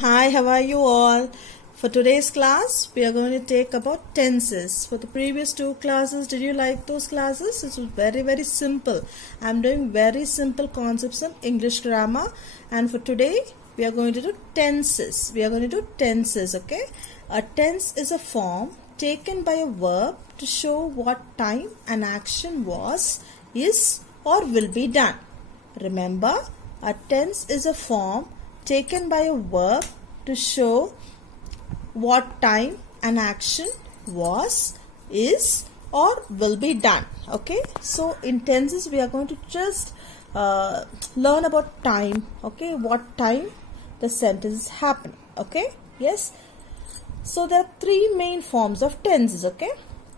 Hi, how are you all? For today's class, we are going to take about tenses. For the previous two classes, did you like those classes? It was very simple. I am doing very simple concepts in English grammar. And for today, we are going to do tenses. Okay? A tense is a form taken by a verb to show what time an action was, is, or will be done. Remember, a tense is a form taken by a verb to show what time an action was, is, or will be done. Okay, so in tenses we are going to just learn about time. Okay, what time the sentence is happening. Okay, yes. So there are three main forms of tenses. Okay,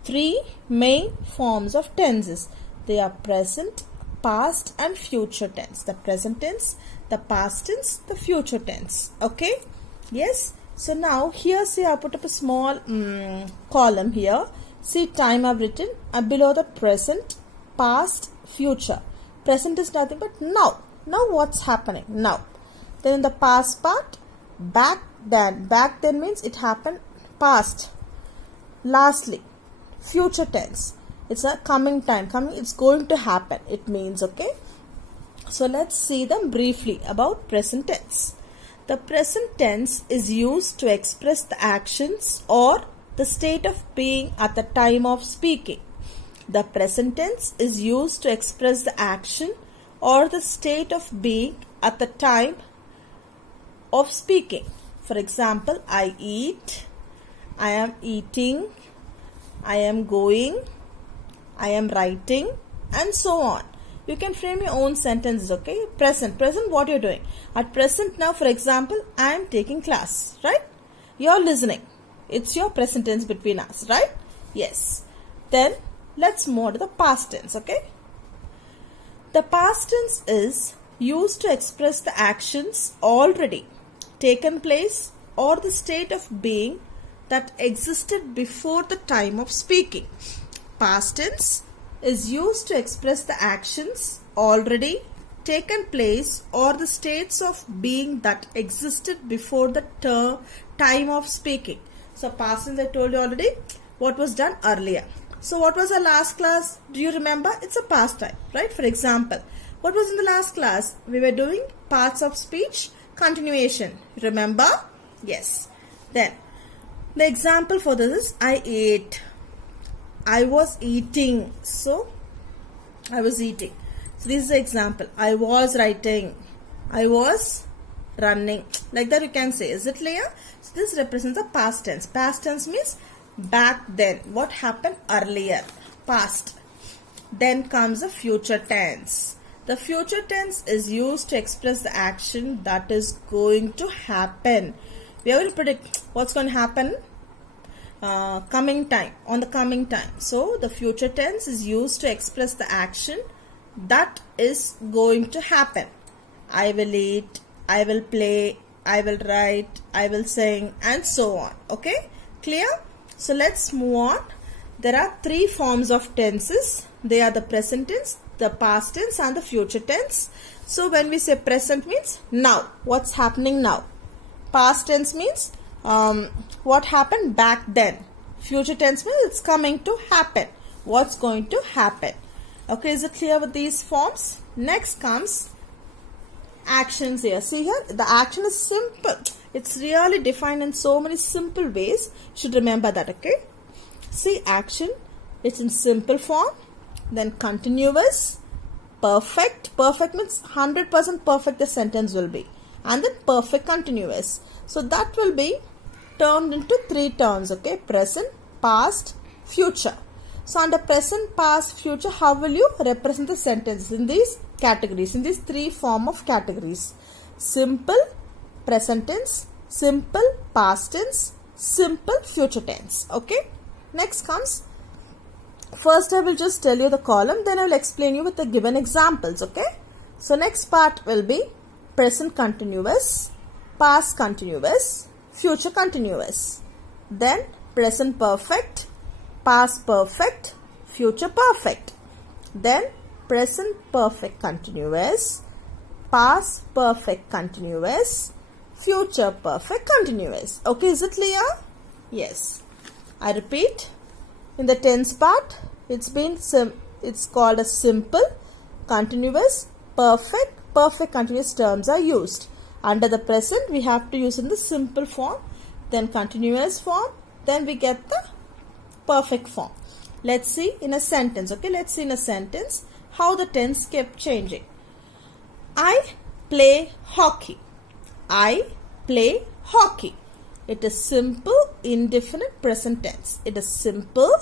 three main forms of tenses. They are present, past and future tense. The present tense, the past tense, the future tense. Okay, yes. So now here, see, I put up a small column here. See, time I've written below the present, past, future. Present is nothing but now. Now what's happening now? Then in the past part, back then. Back then means it happened past. Lastly, future tense. It's a coming time. It's going to happen. It means, okay. So let's see them briefly about present tense. The present tense is used to express the actions or the state of being at the time of speaking. The present tense is used to express the action or the state of being at the time of speaking. For example, I eat, I am eating, I am going, I am writing, and so on. You can frame your own sentences, okay? Present, what you're doing. At present now, for example, I am taking class, right? You're listening. It's your present tense between us, right? Yes. Then, let's move to the past tense, okay? The past tense is used to express the actions already taken place or the state of being that existed before the time of speaking. Past tense is used to express the actions already taken place or the states of being that existed before the time of speaking. So past tense, I told you already what was done earlier. So what was our last class? Do you remember? It's a past time, right? For example, what was in the last class? We were doing parts of speech continuation. Remember? Yes. Then the example for this is I ate. I was eating. So, I was eating. So, this is the example. I was writing. I was running. Like that you can say. Is it clear? So, this represents the past tense. Past tense means back then. What happened earlier? Past. Then comes the future tense. The future tense is used to express the action that is going to happen. We are going to predict what's going to happen. Coming time, on the coming time. So the future tense is used to express the action that is going to happen. I will eat, I will play, I will write, I will sing, and so on. Okay, clear? So let's move on. There are three forms of tenses. They are the present tense, the past tense, and the future tense. So when we say present means now, what's happening now. Past tense means what happened back then. Future tense means it's coming to happen. What's going to happen. Okay, is it clear with these forms? Next comes actions here. See here, the action is simple. It's really defined in so many simple ways. You should remember that, okay? See, action, it's in simple form. Then continuous, perfect. Perfect means 100% perfect the sentence will be. And then perfect continuous. So that will be turned into three terms, okay? Present, past, future. So under present, past, future, how will you represent the sentences in these categories, in these three form of categories? Simple, present tense, simple, past tense, simple, future tense, okay? Next comes, first I will just tell you the column, then I will explain you with the given examples, okay? So next part will be present continuous, past continuous, future continuous. Then present perfect, past perfect, future perfect. Then present perfect continuous, past perfect continuous, future perfect continuous. Okay, is it clear? Yes. I repeat, in the tense part, it's called a simple, continuous, perfect continuous terms are used. Under the present, we have to use in the simple form, then continuous form, then we get the perfect form. Let's see in a sentence. Okay, let's see in a sentence how the tense kept changing. I play hockey. I play hockey. It is simple, indefinite, present tense. It is simple,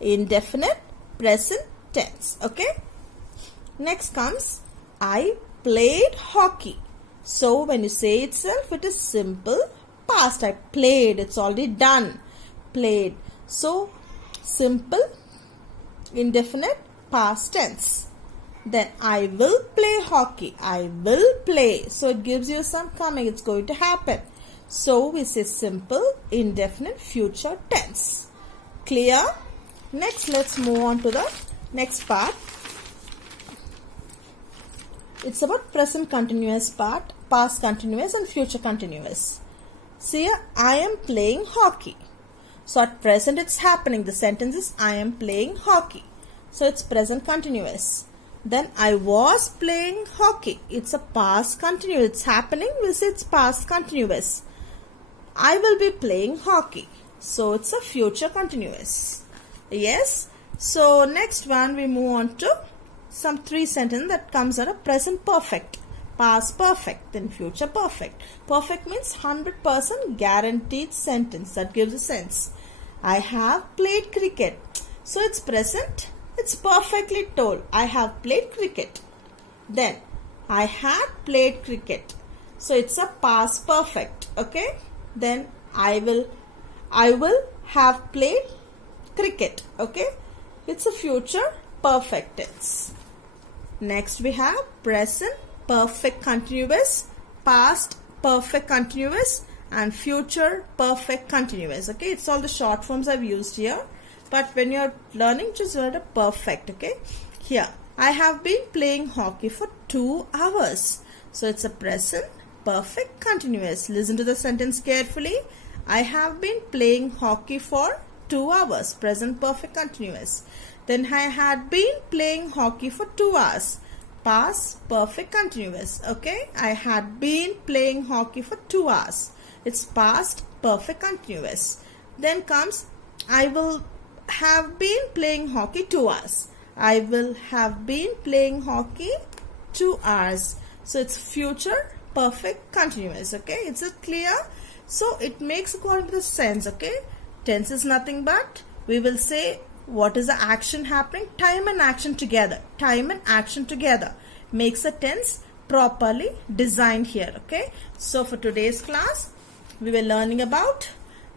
indefinite, present tense. Okay. Next comes, I played hockey. So when you say itself, it is simple, past. I played. It's already done. Played. So simple, indefinite, past tense. Then I will play hockey. I will play. So it gives you some coming. It's going to happen. So we say simple, indefinite, future tense. Clear? Next, let's move on to the next part. It's about present continuous part, past continuous and future continuous. See here, I am playing hockey. So at present it's happening. The sentence is I am playing hockey. So it's present continuous. Then I was playing hockey. It's a past continuous. It's happening. We say it's past continuous. I will be playing hockey. So it's a future continuous. Yes. So next one we move on to some three sentences that comes out of present perfect, past perfect, then future perfect. Perfect means 100% guaranteed sentence. That gives a sense. I have played cricket. So it's present. It's perfectly told. I have played cricket. Then I had played cricket. So it's a past perfect. Okay. Then I will have played cricket. Okay. It's a future perfect tense. Next we have present perfect continuous, past perfect continuous and future perfect continuous. Okay. It's all the short forms I've used here. But when you're learning, just learn a perfect. Okay. Here, I have been playing hockey for 2 hours. So it's a present perfect continuous. Listen to the sentence carefully. I have been playing hockey for 2 hours. Present perfect continuous. Then I had been playing hockey for 2 hours. Past perfect continuous. Okay. I had been playing hockey for 2 hours. It's past perfect continuous. Then comes I will have been playing hockey 2 hours. I will have been playing hockey 2 hours. So it's future perfect continuous. Okay. Is it clear? So it makes according to the sense. Okay. Tense is nothing but we will say what is the action happening. Time and action together. Time and action together makes a tense properly designed here. Okay. So for today's class we were learning about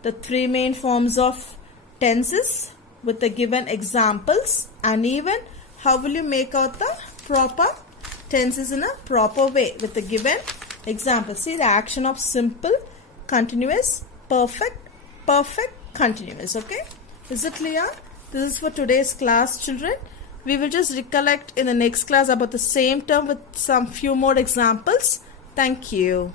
the three main forms of tenses with the given examples and even how will you make out the proper tenses in a proper way with the given examples. See the action of simple, continuous, perfect, continuous. Okay. Is it clear? This is for today's class, children. We will just recollect in the next class about the same term with some few more examples. Thank you.